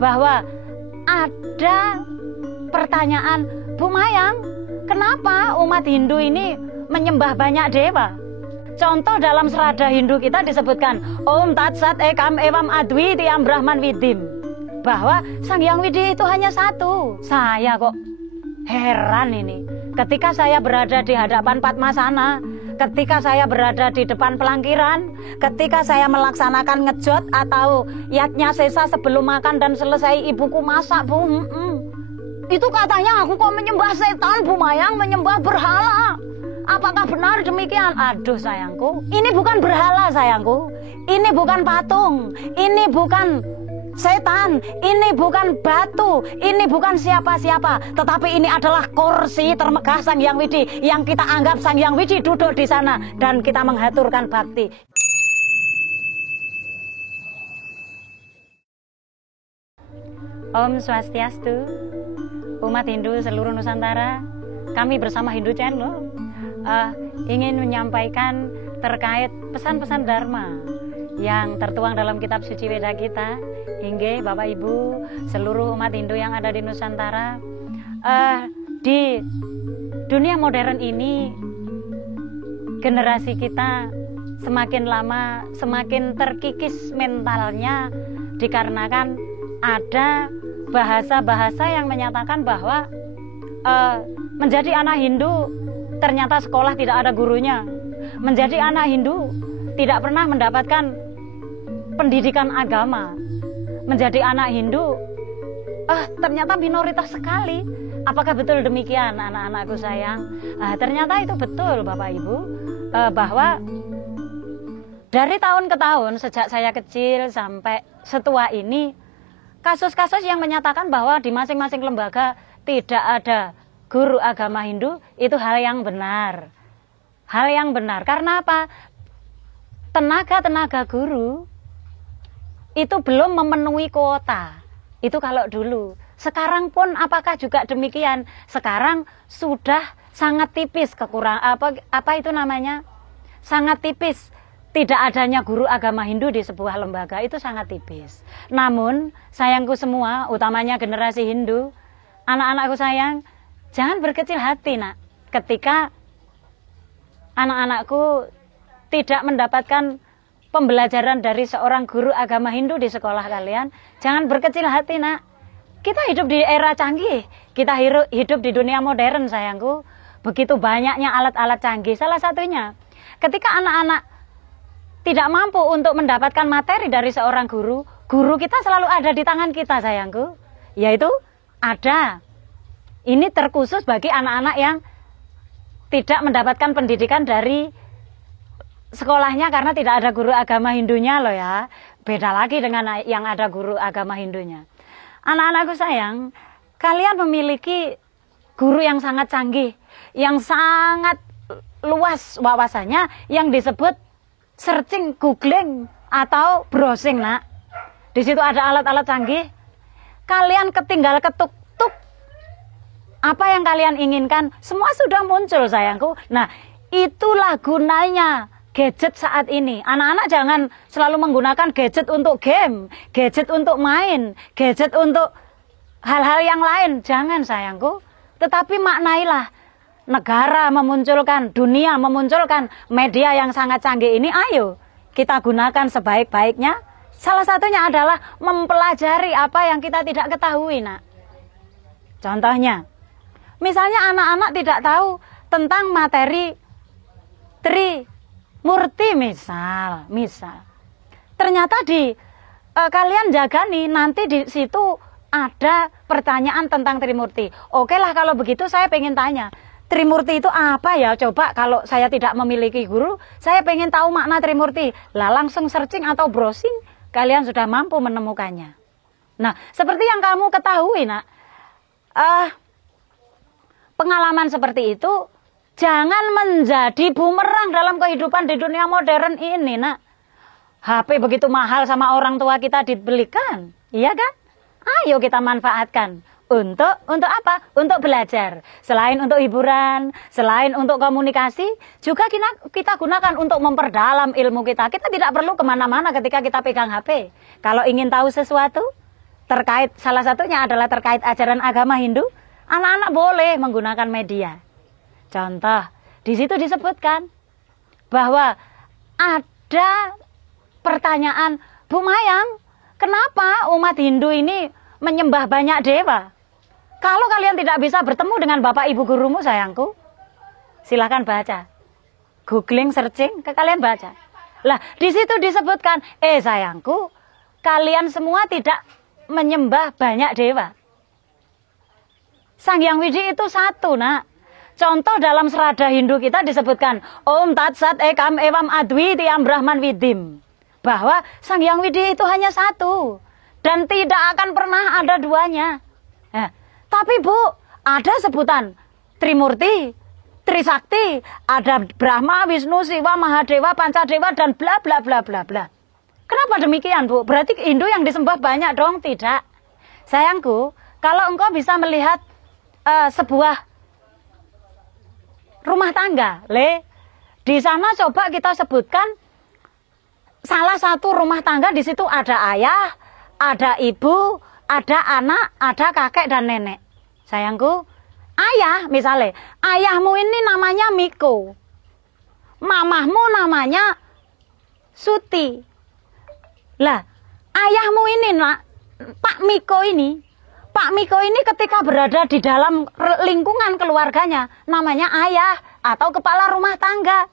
bahwa ada pertanyaan, Bu Mayang, kenapa umat Hindu ini menyembah banyak dewa? Contoh dalam serada Hindu kita disebutkan Om Tat Sat Ekam Evam Adwitiyam Brahman Vidim, bahwa Sang Hyang Widi itu hanya satu. Saya kok heran ini, ketika saya berada di hadapan Padmasana, ketika saya berada di depan pelangkiran, ketika saya melaksanakan ngejot atau yatnya sesa sebelum makan dan selesai ibuku masak, Bu, itu katanya aku kok menyembah setan, Bu Mayang, menyembah berhala. Apakah benar demikian? Aduh sayangku, ini bukan berhala sayangku, ini bukan patung, ini bukan setan, ini bukan batu, ini bukan siapa-siapa, tetapi ini adalah kursi termegah Sang Hyang Widi, yang kita anggap Sang Hyang Widi duduk di sana dan kita menghaturkan bakti. Om Swastiastu, umat Hindu seluruh Nusantara, kami bersama Hindu Channel ingin menyampaikan terkait pesan-pesan Dharma yang tertuang dalam kitab suci Weda kita. Hingga Bapak Ibu seluruh umat Hindu yang ada di Nusantara, di dunia modern ini generasi kita semakin lama semakin terkikis mentalnya, dikarenakan ada bahasa-bahasa yang menyatakan bahwa menjadi anak Hindu ternyata sekolah tidak ada gurunya, menjadi anak Hindu tidak pernah mendapatkan pendidikan agama, menjadi anak Hindu ternyata minoritas sekali. Apakah betul demikian anak-anakku sayang? Ternyata itu betul Bapak Ibu, bahwa dari tahun ke tahun sejak saya kecil sampai setua ini, kasus-kasus yang menyatakan bahwa di masing-masing lembaga tidak ada guru agama Hindu, itu hal yang benar. Hal yang benar. Karena apa? Tenaga-tenaga guru itu belum memenuhi kuota. Itu kalau dulu. Sekarang pun apakah juga demikian? Sekarang sudah sangat tipis kekurangan apa itu namanya? Sangat tipis tidak adanya guru agama Hindu di sebuah lembaga, itu sangat tipis. Namun sayangku semua, utamanya generasi Hindu, anak-anakku sayang, jangan berkecil hati nak, ketika anak-anakku tidak mendapatkan pembelajaran dari seorang guru agama Hindu di sekolah kalian. Jangan berkecil hati nak, kita hidup di era canggih, kita hidup di dunia modern sayangku. Begitu banyaknya alat-alat canggih. Salah satunya, ketika anak-anak tidak mampu untuk mendapatkan materi dari seorang guru, guru kita selalu ada di tangan kita sayangku, yaitu ada. Ini terkhusus bagi anak-anak yang tidak mendapatkan pendidikan dari sekolahnya karena tidak ada guru agama Hindunya loh ya. Beda lagi dengan yang ada guru agama Hindunya. Anak-anakku sayang, kalian memiliki guru yang sangat canggih, yang sangat luas wawasannya, yang disebut searching, googling, atau browsing nak. Di situ ada alat-alat canggih. Kalian ketinggal ketuk, apa yang kalian inginkan, semua sudah muncul sayangku. Nah, itulah gunanya gadget saat ini. Anak-anak jangan selalu menggunakan gadget untuk game, gadget untuk main, gadget untuk hal-hal yang lain. Jangan sayangku. Tetapi maknailah, negara memunculkan, dunia memunculkan media yang sangat canggih ini. Ayo kita gunakan sebaik-baiknya. Salah satunya adalah mempelajari apa yang kita tidak ketahui nak. Contohnya, misalnya anak-anak tidak tahu tentang materi Trimurti misal. Ternyata di kalian jaga nih, nanti di situ ada pertanyaan tentang Trimurti. Oke lah kalau begitu saya pengen tanya, Trimurti itu apa ya? Coba kalau saya tidak memiliki guru, saya pengen tahu makna Trimurti. Lah langsung searching atau browsing, kalian sudah mampu menemukannya. Nah, seperti yang kamu ketahui nak, pengalaman seperti itu jangan menjadi bumerang dalam kehidupan di dunia modern ini nak. HP begitu mahal sama orang tua kita dibelikan, iya kan? Ayo kita manfaatkan untuk apa? Untuk belajar. Selain untuk hiburan, selain untuk komunikasi, juga kita gunakan untuk memperdalam ilmu kita. Kita tidak perlu kemana-mana ketika kita pegang HP. Kalau ingin tahu sesuatu terkait, salah satunya adalah terkait ajaran agama Hindu, anak-anak boleh menggunakan media. Contoh, di situ disebutkan bahwa ada pertanyaan, Bu Mayang, kenapa umat Hindu ini menyembah banyak dewa? Kalau kalian tidak bisa bertemu dengan bapak ibu gurumu sayangku, silahkan baca. Googling, searching, kalian baca. Lah, di situ disebutkan, sayangku, kalian semua tidak menyembah banyak dewa. Sang Hyang Widi itu satu, nak. Contoh dalam serada Hindu kita disebutkan Om Tat Sat Ekam Evam Adwitiyam Brahman Vidim, bahwa Sang Hyang Widi itu hanya satu dan tidak akan pernah ada duanya. Tapi Bu, ada sebutan Trimurti, Trisakti, ada Brahma, Wisnu, Siwa, Mahadewa, Pancadewa dan bla bla bla bla bla. Kenapa demikian, Bu? Berarti Hindu yang disembah banyak dong? Tidak. Sayangku, kalau engkau bisa melihat sebuah rumah tangga, di sana coba kita sebutkan salah satu rumah tangga, di situ ada ayah, ada ibu, ada anak, ada kakek dan nenek. Sayangku, ayah misalnya, ayahmu ini namanya Miko, mamahmu namanya Suti. Lah, ayahmu ini Pak Miko ini ketika berada di dalam lingkungan keluarganya, namanya ayah atau kepala rumah tangga.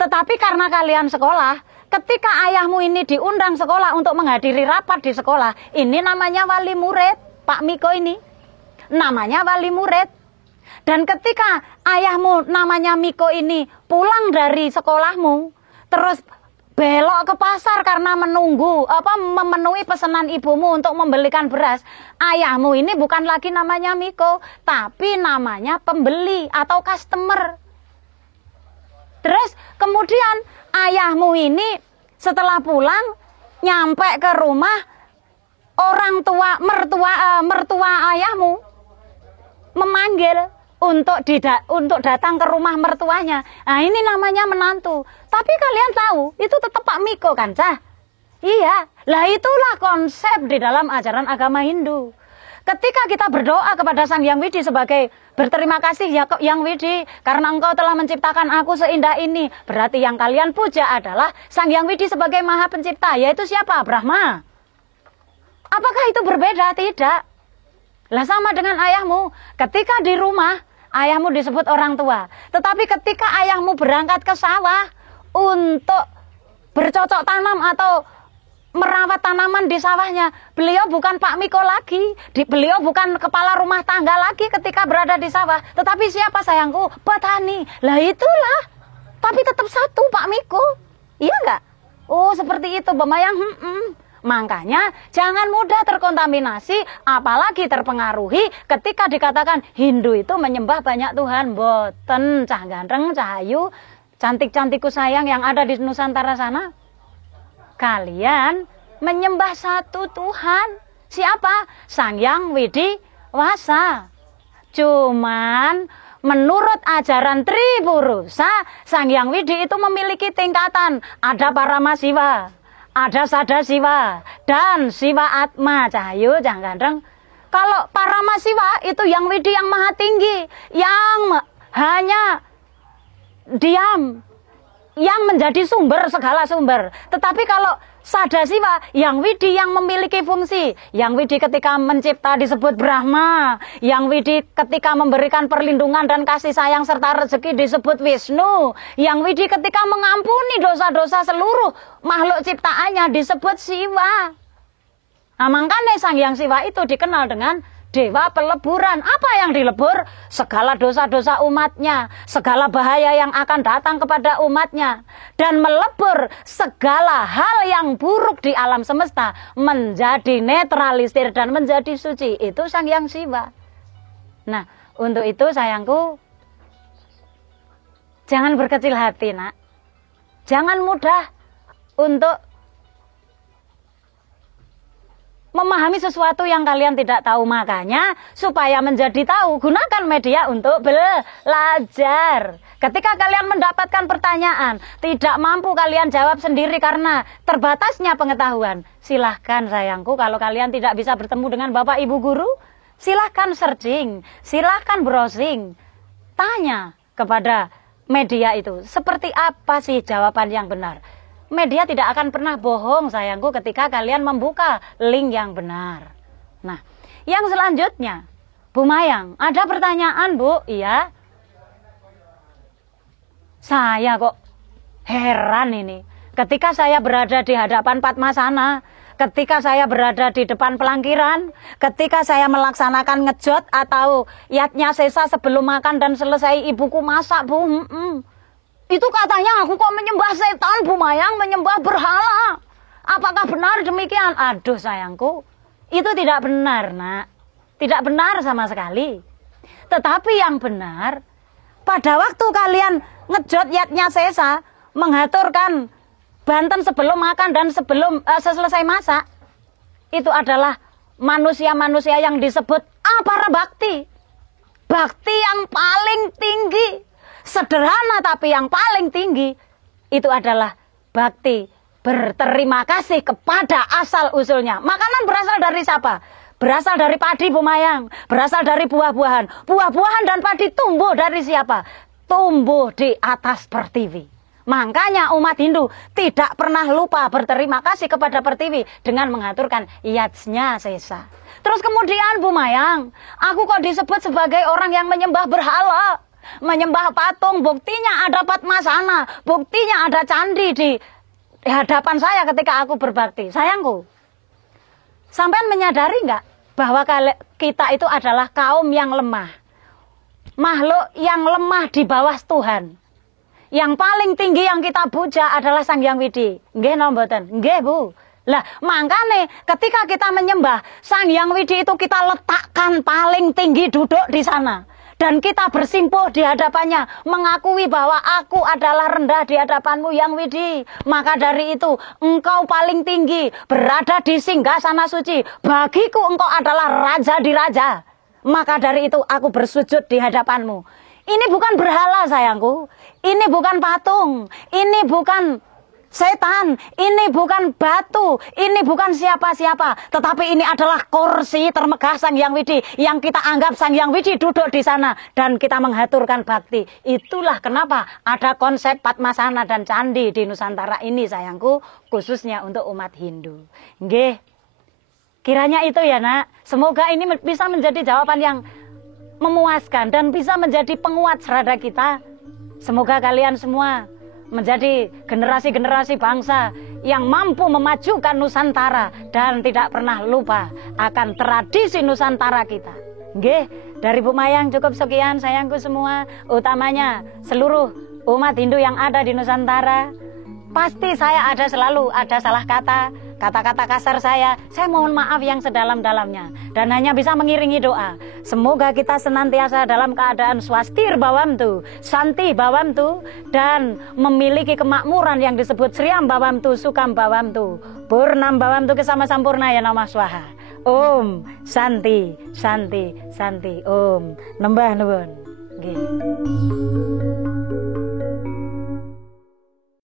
Tetapi karena kalian sekolah, ketika ayahmu ini diundang sekolah untuk menghadiri rapat di sekolah, ini namanya wali murid. Pak Miko ini namanya wali murid. Dan ketika ayahmu namanya Miko ini pulang dari sekolahmu, terus belok ke pasar karena memenuhi pesanan ibumu untuk membelikan beras. Ayahmu ini bukan lagi namanya Miko, tapi namanya pembeli atau customer. Terus kemudian ayahmu ini setelah pulang nyampe ke rumah, orang tua mertua ayahmu memanggil untuk datang ke rumah mertuanya. Nah, ini namanya menantu. Tapi kalian tahu, itu tetap Pak Miko kan, Cah? Iya, lah itulah konsep di dalam ajaran agama Hindu. Ketika kita berdoa kepada Sang Hyang Widi sebagai berterima kasih ya Hyang Widi, karena engkau telah menciptakan aku seindah ini. Berarti yang kalian puja adalah Sang Hyang Widi sebagai maha pencipta, yaitu siapa? Brahma. Apakah itu berbeda? Tidak. Lah sama dengan ayahmu, ketika di rumah, ayahmu disebut orang tua. Tetapi ketika ayahmu berangkat ke sawah untuk bercocok tanam atau merawat tanaman di sawahnya, beliau bukan Pak Miko lagi, beliau bukan kepala rumah tangga lagi ketika berada di sawah. Tetapi siapa sayangku? Petani. Lah itulah. Tapi tetap satu Pak Miko. Iya enggak? Oh seperti itu Bemayang. Makanya jangan mudah terkontaminasi, apalagi terpengaruhi ketika dikatakan Hindu itu menyembah banyak Tuhan. Boten, cah ganteng, cah ayu, cantik-cantikku sayang yang ada di Nusantara sana. Kalian menyembah satu Tuhan. Siapa? Sang Hyang Widi Wasa. Cuman menurut ajaran Tripurusa, Sang Hyang Widi itu memiliki tingkatan. Ada Paramasiwa, ada Sadasiwa, dan Siwa Atma. Cahayu, jangan ganteng. Kalau Paramasiwa itu Hyang Widi yang maha tinggi, yang hanya diam, yang menjadi sumber segala sumber. Tetapi kalau Sadasiwa, Hyang Widi yang memiliki fungsi. Hyang Widi ketika mencipta disebut Brahma. Hyang Widi ketika memberikan perlindungan dan kasih sayang serta rezeki disebut Wisnu. Hyang Widi ketika mengampuni dosa-dosa seluruh makhluk ciptaannya disebut Siwa. Nah, makanya Sang Hyang Siwa itu dikenal dengan dewa peleburan. Apa yang dilebur? Segala dosa-dosa umatnya, segala bahaya yang akan datang kepada umatnya, dan melebur segala hal yang buruk di alam semesta menjadi netralisir dan menjadi suci. Itu Sang Hyang Siwa. Nah, untuk itu sayangku, jangan berkecil hati, nak. Jangan mudah untuk memahami sesuatu yang kalian tidak tahu. Makanya supaya menjadi tahu, gunakan media untuk belajar. Ketika kalian mendapatkan pertanyaan, tidak mampu kalian jawab sendiri karena terbatasnya pengetahuan, silahkan sayangku, kalau kalian tidak bisa bertemu dengan Bapak Ibu Guru, silahkan searching, silahkan browsing, tanya kepada media itu, seperti apa sih jawaban yang benar. Media tidak akan pernah bohong sayangku ketika kalian membuka link yang benar. Nah, yang selanjutnya, Bu Mayang, ada pertanyaan Bu, iya. Saya kok heran ini, ketika saya berada di hadapan Padmasana, ketika saya berada di depan pelangkiran, ketika saya melaksanakan ngejot atau yatnya sesa sebelum makan dan selesai ibuku masak Bu, itu katanya aku kok menyembah setan Bu Mayang, menyembah berhala. Apakah benar demikian? Aduh sayangku, itu tidak benar nak. Tidak benar sama sekali. Tetapi yang benar, pada waktu kalian ngejot yatnya sesa, mengaturkan banten sebelum makan dan sebelum selesai masak, itu adalah manusia-manusia yang disebut para bakti. Bakti yang paling tinggi. Sederhana tapi yang paling tinggi itu adalah bakti berterima kasih kepada asal usulnya. Makanan berasal dari siapa? Berasal dari padi Bu Mayang, berasal dari buah-buahan. Buah-buahan dan padi tumbuh dari siapa? Tumbuh di atas pertiwi. Makanya umat Hindu tidak pernah lupa berterima kasih kepada pertiwi dengan mengaturkan yatsnya sesa. Terus kemudian Bu Mayang, aku kok disebut sebagai orang yang menyembah berhala, menyembah patung, buktinya ada Padmasana, buktinya ada candi di hadapan saya ketika aku berbakti. Sayangku, sampean menyadari nggak bahwa kita itu adalah kaum yang lemah, makhluk yang lemah di bawah Tuhan. Yang paling tinggi yang kita puja adalah Sang Hyang Widi. Nggih napa mboten? Nggih Bu. Lah makanya ketika kita menyembah Sang Hyang Widi itu kita letakkan paling tinggi duduk di sana. Dan kita bersimpuh di hadapannya, mengakui bahwa aku adalah rendah di hadapanmu Yang Widi. Maka dari itu, engkau paling tinggi, berada di singgasana suci. Bagiku engkau adalah raja di raja. Maka dari itu aku bersujud di hadapanmu. Ini bukan berhala sayangku, ini bukan patung, ini bukan setan, ini bukan batu, ini bukan siapa-siapa, tetapi ini adalah kursi termegah Sang Hyang Widi yang kita anggap Sang Hyang Widi duduk di sana dan kita menghaturkan bakti. Itulah kenapa ada konsep Padmasana dan candi di Nusantara ini sayangku, khususnya untuk umat Hindu. Nggih. Kiranya itu ya nak, semoga ini bisa menjadi jawaban yang memuaskan dan bisa menjadi penguat serada kita. Semoga kalian semua menjadi generasi-generasi bangsa yang mampu memajukan Nusantara dan tidak pernah lupa akan tradisi Nusantara kita. Nggih, dari Bu Mayang cukup sekian sayangku semua, utamanya seluruh umat Hindu yang ada di Nusantara. Pasti saya selalu ada salah kata-kata kasar saya mohon maaf yang sedalam-dalamnya dan hanya bisa mengiringi doa. Semoga kita senantiasa dalam keadaan swastir bawamtu, santi bawamtu, dan memiliki kemakmuran yang disebut Sriam bawamtu, Sukam bawamtu, Purnam bawamtu kesama sampurna ya nama swaha. Om Santi, Santi, Santi, Om. Nembah nuwun. Nggih.